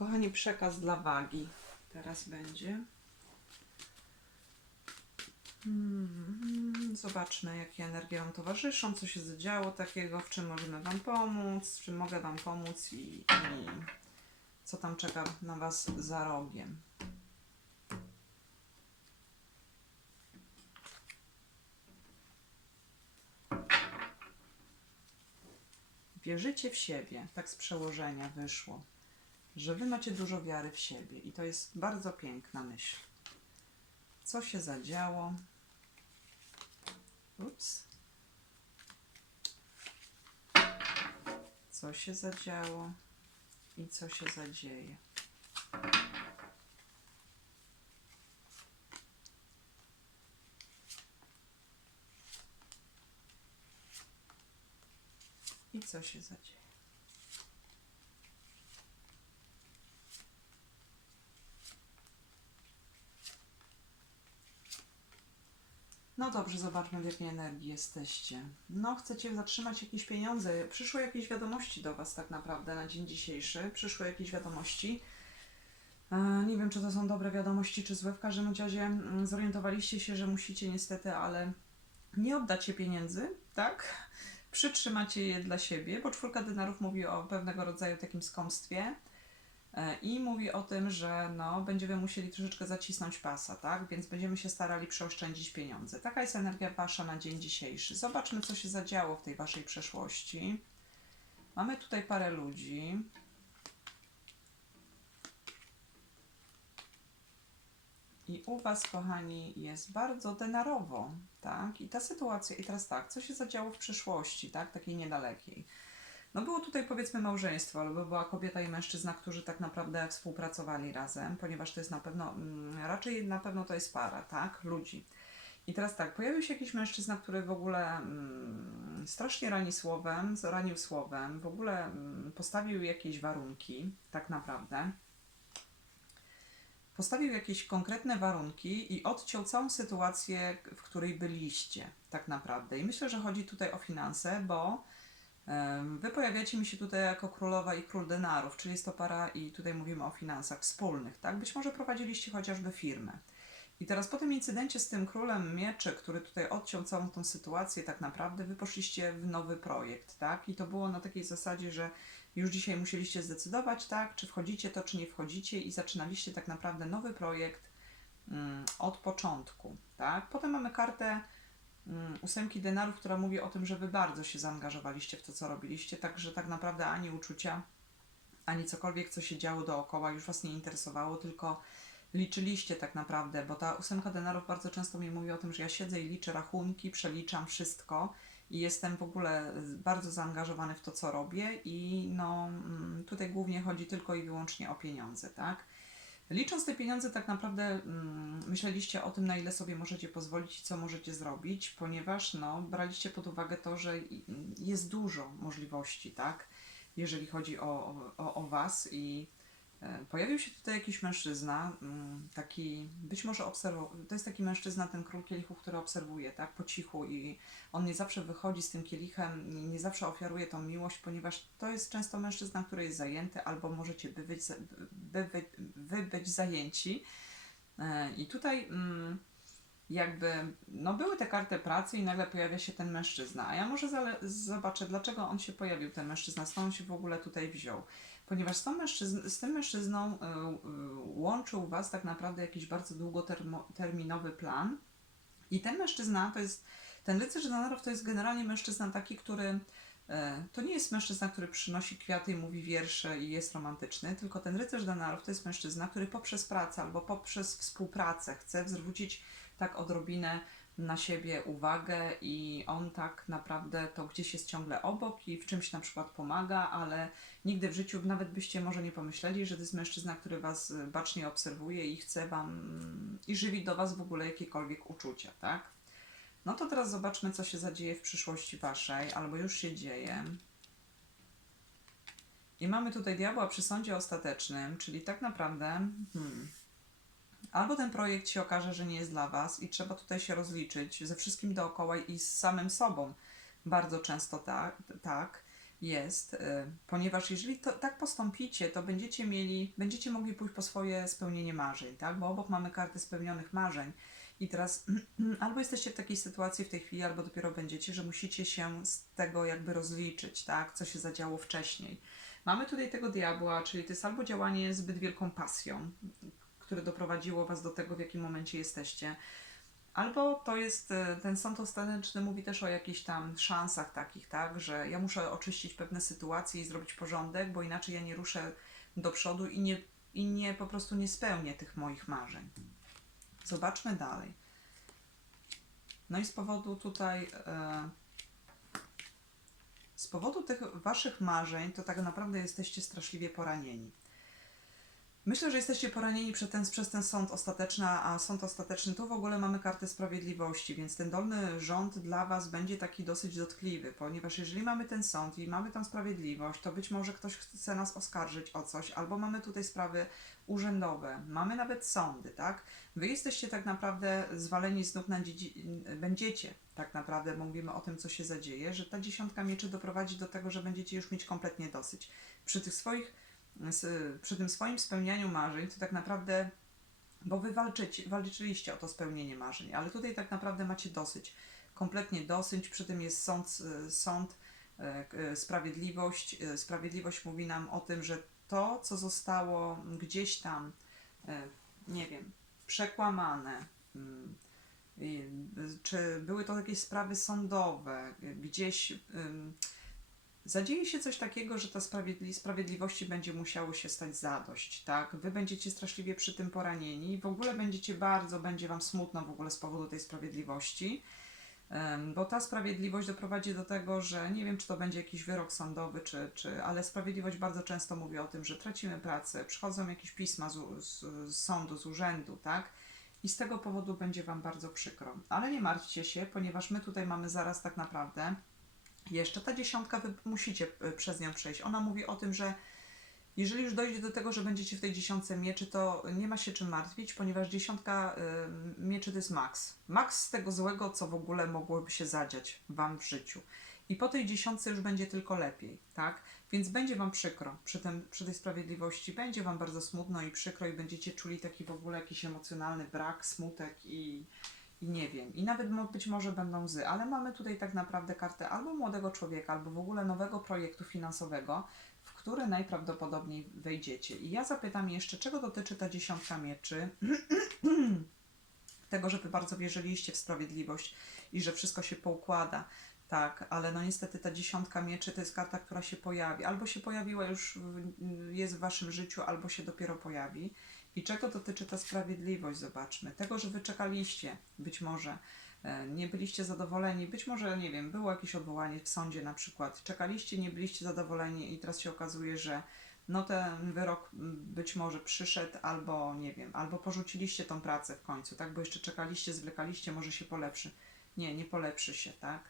Kochani, przekaz dla wagi teraz będzie. Mm, Zobaczmy, jakie energie Wam towarzyszą, co się zadziało takiego, w czym możemy Wam pomóc, w czym mogę Wam pomóc i, i co tam czeka na Was za rogiem. Wierzycie w siebie, tak z przełożenia wyszło, że Wy macie dużo wiary w siebie i to jest bardzo piękna myśl. Co się zadziało? Ups. Co się zadziało i co się zadzieje? I co się zadzieje? No dobrze, zobaczmy w jakiej energii jesteście. No, chcecie zatrzymać jakieś pieniądze. Przyszły jakieś wiadomości do Was tak naprawdę na dzień dzisiejszy. Przyszły jakieś wiadomości. E, Nie wiem, czy to są dobre wiadomości, czy złe. W każdym razie mm, zorientowaliście się, że musicie niestety, ale nie oddacie pieniędzy, tak? Przytrzymacie je dla siebie, bo czwórka denarów mówi o pewnego rodzaju takim skąpstwie. E, I mówi o tym, że no, będziemy musieli troszeczkę zacisnąć pasa, tak? Więc będziemy się starali przeoszczędzić pieniądze. Taka jest energia wasza na dzień dzisiejszy. Zobaczmy, co się zadziało w tej waszej przeszłości. Mamy tutaj parę ludzi. I u was, kochani, jest bardzo denarowo, tak? I ta sytuacja, i teraz tak, co się zadziało w przyszłości, tak? Takiej niedalekiej. No było tutaj powiedzmy małżeństwo, albo była kobieta i mężczyzna, którzy tak naprawdę współpracowali razem, ponieważ to jest na pewno, mm, raczej na pewno to jest para, tak, ludzi. I teraz tak, pojawił się jakiś mężczyzna, który w ogóle mm, strasznie rani słowem, ranił słowem, w ogóle mm, postawił jakieś warunki, tak naprawdę. Postawił jakieś konkretne warunki i odciął całą sytuację, w której byliście, tak naprawdę. I myślę, że chodzi tutaj o finanse, bo Wy pojawiacie mi się tutaj jako królowa i król denarów, czyli jest to para i tutaj mówimy o finansach wspólnych, tak? Być może prowadziliście chociażby firmę. I teraz po tym incydencie z tym królem mieczy, który tutaj odciął całą tą sytuację, tak naprawdę wy poszliście w nowy projekt, tak? I to było na takiej zasadzie, że już dzisiaj musieliście zdecydować, tak? Czy wchodzicie to, czy nie wchodzicie i zaczynaliście tak naprawdę nowy projekt mm, od początku, tak? Potem mamy kartę ósemki denarów, która mówi o tym, że wy bardzo się zaangażowaliście w to, co robiliście, także tak naprawdę ani uczucia, ani cokolwiek, co się działo dookoła, już was nie interesowało, tylko liczyliście tak naprawdę, bo ta ósemka denarów bardzo często mi mówi o tym, że ja siedzę i liczę rachunki, przeliczam wszystko i jestem w ogóle bardzo zaangażowany w to, co robię i no mm, tutaj głównie chodzi tylko i wyłącznie o pieniądze, tak? Licząc te pieniądze, tak naprawdę mm, myśleliście o tym, na ile sobie możecie pozwolić i co możecie zrobić, ponieważ no, braliście pod uwagę to, że jest dużo możliwości, tak? Jeżeli chodzi o, o, o Was i pojawił się tutaj jakiś mężczyzna, mm, taki być może obserwował, to jest taki mężczyzna, ten król kielichów, który obserwuje, tak? Po cichu i on nie zawsze wychodzi z tym kielichem, nie- zawsze ofiaruje tą miłość, ponieważ to jest często mężczyzna, który jest zajęty, albo możecie wy być, wy, być zajęci. E, I tutaj mm, jakby, no były te karty pracy i nagle pojawia się ten mężczyzna. A ja może zobaczę, dlaczego on się pojawił, ten mężczyzna, skąd on się w ogóle tutaj wziął. Ponieważ z, mężczyzn- z tym mężczyzną y, y, łączył Was tak naprawdę jakiś bardzo długoterminowy plan. I ten mężczyzna to jest, ten rycerz denarów to jest generalnie mężczyzna taki, który e, to nie jest mężczyzna, który przynosi kwiaty i mówi wiersze i jest romantyczny, tylko ten rycerz denarów to jest mężczyzna, który poprzez pracę albo poprzez współpracę chce zwrócić tak odrobinę na siebie uwagę i on tak naprawdę to gdzieś jest ciągle obok i w czymś na przykład pomaga, ale nigdy w życiu nawet byście może nie pomyśleli, że to jest mężczyzna, który was y, bacznie obserwuje i chce wam mm, i żywi do was w ogóle jakiekolwiek uczucia, tak? No to teraz zobaczmy, co się zadzieje w przyszłości waszej, albo już się dzieje. I mamy tutaj diabła przy sądzie ostatecznym, czyli tak naprawdę hmm, albo ten projekt się okaże, że nie jest dla was i trzeba tutaj się rozliczyć ze wszystkim dookoła i z samym sobą. Bardzo często tak, tak. jest, y, ponieważ jeżeli to, tak postąpicie, to będziecie mieli, będziecie mogli pójść po swoje spełnienie marzeń, tak? Bo obok mamy karty spełnionych marzeń i teraz albo jesteście w takiej sytuacji w tej chwili, albo dopiero będziecie, że musicie się z tego jakby rozliczyć, tak? Co się zadziało wcześniej. Mamy tutaj tego diabła, czyli to jest albo działanie zbyt wielką pasją, które doprowadziło Was do tego, w jakim momencie jesteście, Albo to jest, e, ten sąd ostateczny mówi też o jakichś tam szansach takich, tak, że ja muszę oczyścić pewne sytuacje i zrobić porządek, bo inaczej ja nie ruszę do przodu i nie, i nie po prostu nie spełnię tych moich marzeń. Zobaczmy dalej. No i z powodu tutaj, e, z powodu tych waszych marzeń, to tak naprawdę jesteście straszliwie poranieni. Myślę, że jesteście poranieni przez ten, przez ten sąd ostateczny, a sąd ostateczny to w ogóle mamy kartę sprawiedliwości, więc ten dolny rząd dla Was będzie taki dosyć dotkliwy, ponieważ jeżeli mamy ten sąd i mamy tam sprawiedliwość, to być może ktoś chce nas oskarżyć o coś, albo mamy tutaj sprawy urzędowe, mamy nawet sądy, tak? Wy jesteście tak naprawdę zwaleni znów na będziecie tak naprawdę, bo mówimy o tym, co się zadzieje, że ta dziesiątka mieczy doprowadzi do tego, że będziecie już mieć kompletnie dosyć. Przy tych swoich przy tym swoim spełnianiu marzeń, to tak naprawdę, bo wy walczycie, walczyliście o to spełnienie marzeń, ale tutaj tak naprawdę macie dosyć, kompletnie dosyć, przy tym jest sąd, sąd e, e, sprawiedliwość. E, sprawiedliwość mówi nam o tym, że to, co zostało gdzieś tam, nie wiem, przekłamane, mm, czy były to jakieś sprawy sądowe, gdzieś Zadzieje się coś takiego, że ta sprawiedli sprawiedliwości będzie musiało się stać zadość, tak? Wy będziecie straszliwie przy tym poranieni w ogóle będziecie bardzo, będzie Wam smutno w ogóle z powodu tej sprawiedliwości, bo ta sprawiedliwość doprowadzi do tego, że nie wiem, czy to będzie jakiś wyrok sądowy, czy, czy ale sprawiedliwość bardzo często mówi o tym, że tracimy pracę, przychodzą jakieś pisma z, z, z sądu, z urzędu, tak? I z tego powodu będzie Wam bardzo przykro. Ale nie martwcie się, ponieważ my tutaj mamy zaraz tak naprawdę jeszcze ta dziesiątka, wy musicie e, przez nią przejść. Ona mówi o tym, że jeżeli już dojdzie do tego, że będziecie w tej dziesiątce mieczy, to nie ma się czym martwić, ponieważ dziesiątka y, mieczy to jest maks. Maks z tego złego, co w ogóle mogłoby się zadziać Wam w życiu. I po tej dziesiątce już będzie tylko lepiej, tak? Więc będzie Wam przykro przy, tym, przy tej sprawiedliwości, będzie Wam bardzo smutno i przykro i będziecie czuli taki w ogóle jakiś emocjonalny brak, smutek i i nie wiem. I nawet być może będą łzy, ale mamy tutaj tak naprawdę kartę albo młodego człowieka, albo w ogóle nowego projektu finansowego, w który najprawdopodobniej wejdziecie. I ja zapytam jeszcze, czego dotyczy ta dziesiątka mieczy? Tego, że wy bardzo wierzyliście w sprawiedliwość i że wszystko się poukłada. Tak, ale no niestety ta dziesiątka mieczy to jest karta, która się pojawi. Albo się pojawiła już, jest w waszym życiu, albo się dopiero pojawi. I czego dotyczy ta sprawiedliwość? Zobaczmy. Tego, że wy czekaliście, być może e, nie byliście zadowoleni, być może, nie wiem, było jakieś odwołanie w sądzie na przykład, czekaliście, nie byliście zadowoleni i teraz się okazuje, że no ten wyrok być może przyszedł, albo nie wiem, albo porzuciliście tą pracę w końcu, tak, bo jeszcze czekaliście, zwlekaliście, może się polepszy. Nie, nie polepszy się, tak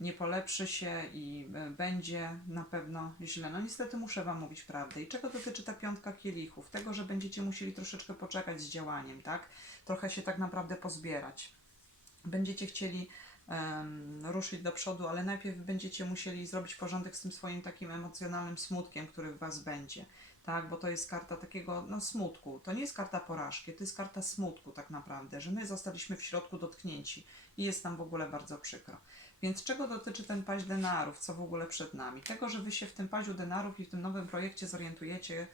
nie polepszy się i e, będzie na pewno źle. No niestety muszę Wam mówić prawdę. I czego dotyczy ta piątka kielichów? Tego, że będziecie musieli troszeczkę poczekać z działaniem, tak? Trochę się tak naprawdę pozbierać. Będziecie chcieli um, ruszyć do przodu, ale najpierw będziecie musieli zrobić porządek z tym swoim takim emocjonalnym smutkiem, który w Was będzie. Tak, bo to jest karta takiego no, smutku. To nie jest karta porażki, to jest karta smutku tak naprawdę, że my zostaliśmy w środku dotknięci i jest nam w ogóle bardzo przykro. Więc czego dotyczy ten paź denarów, co w ogóle przed nami? Tego, że Wy się w tym paźu denarów i w tym nowym projekcie zorientujecie,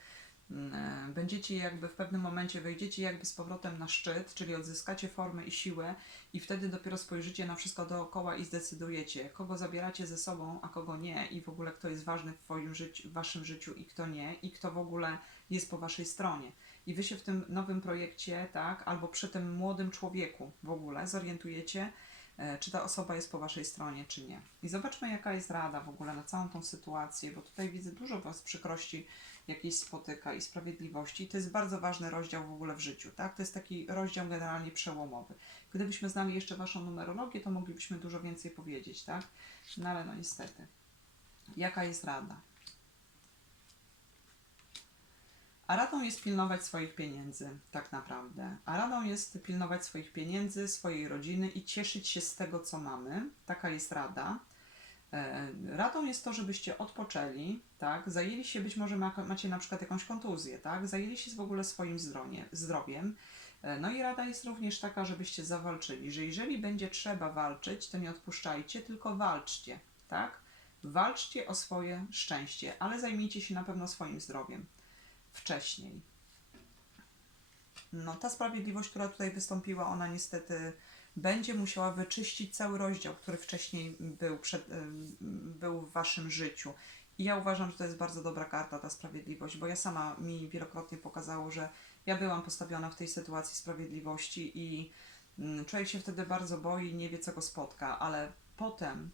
mm, e, będziecie jakby w pewnym momencie wejdziecie jakby z powrotem na szczyt, czyli odzyskacie formę i siłę i wtedy dopiero spojrzycie na wszystko dookoła i zdecydujecie, kogo zabieracie ze sobą, a kogo nie i w ogóle kto jest ważny w, twoim życiu, w Waszym życiu i kto nie i kto w ogóle jest po Waszej stronie. I Wy się w tym nowym projekcie, tak, albo przy tym młodym człowieku w ogóle zorientujecie, czy ta osoba jest po Waszej stronie, czy nie. I zobaczmy, jaka jest rada w ogóle na całą tą sytuację, bo tutaj widzę dużo Was przykrości jakiejś spotyka i sprawiedliwości. To jest bardzo ważny rozdział w ogóle w życiu, tak? To jest taki rozdział generalnie przełomowy. Gdybyśmy znali jeszcze Waszą numerologię, to moglibyśmy dużo więcej powiedzieć, tak? No ale no niestety. Jaka jest rada? A radą jest pilnować swoich pieniędzy, tak naprawdę. A radą jest pilnować swoich pieniędzy, swojej rodziny i cieszyć się z tego, co mamy. Taka jest rada. E, Radą jest to, żebyście odpoczęli, tak? Zajęli się, być może ma, macie na przykład jakąś kontuzję, tak? Zajęli się w ogóle swoim zdrowie, zdrowiem. E, No i rada jest również taka, żebyście zawalczyli, że jeżeli będzie trzeba walczyć, to nie odpuszczajcie, tylko walczcie, tak? Walczcie o swoje szczęście, ale zajmijcie się na pewno swoim zdrowiem wcześniej. No, ta sprawiedliwość, która tutaj wystąpiła, ona niestety będzie musiała wyczyścić cały rozdział, który wcześniej był, przed, był w waszym życiu. I ja uważam, że to jest bardzo dobra karta, ta sprawiedliwość, bo ja sama mi wielokrotnie pokazało, że ja byłam postawiona w tej sytuacji sprawiedliwości i mm, człowiek się wtedy bardzo boi, nie wie co go spotka, ale potem,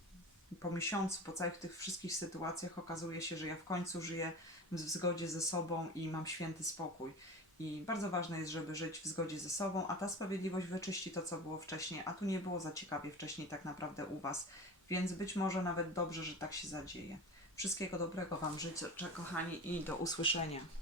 po miesiącu, po całych tych wszystkich sytuacjach okazuje się, że ja w końcu żyję w zgodzie ze sobą i mam święty spokój. I bardzo ważne jest, żeby żyć w zgodzie ze sobą, a ta sprawiedliwość wyczyści to, co było wcześniej, a tu nie było za ciekawie wcześniej tak naprawdę u Was, więc być może nawet dobrze, że tak się zadzieje. Wszystkiego dobrego Wam życzę, kochani, i do usłyszenia.